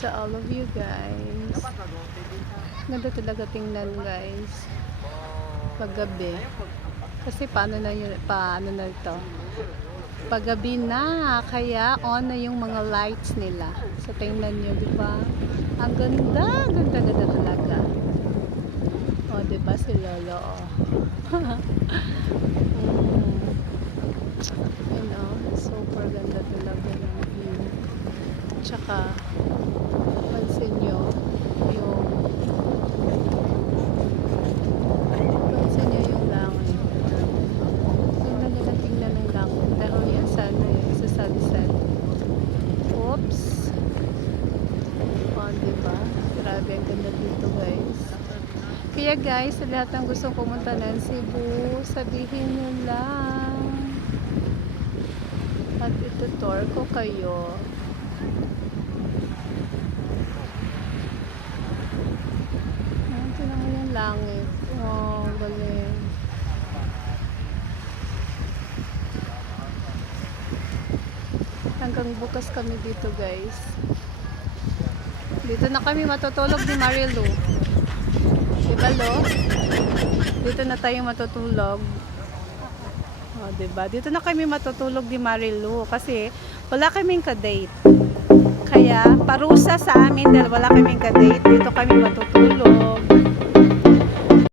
to all of you guys. Ganda talaga tingnan guys. Paggabi. Kasi paano na ito? Paggabi na, kaya on na yung mga lights nila. So tingnan nyo, di ba? Ang ganda, ganda talaga. Oh, di ba si Lolo? Oh. You know, super ganda talaga ng view. Tsaka, pansin nyo yung langit. Tingnan ng langit. Pero yan sana sa sunset. Oops. Oh, diba? Grabe, ang ganda dito guys. Kaya guys, sa lahat ng gustong pumunta ng Cebu, sabihin nyo lang. At itutour ko kayo. Tingnan mo yung langit. Oh, galing. Hanggang bukas kami dito guys. Dito na kami matutulog ni Marilu. Diba Lo? Dito na tayo matutulog. Oh, diba? Dito na kami matutulog ni Marilu kasi wala kaming ka-date. Kaya parusa sa amin dahil wala kaming ka-date. Dito kami matutulog.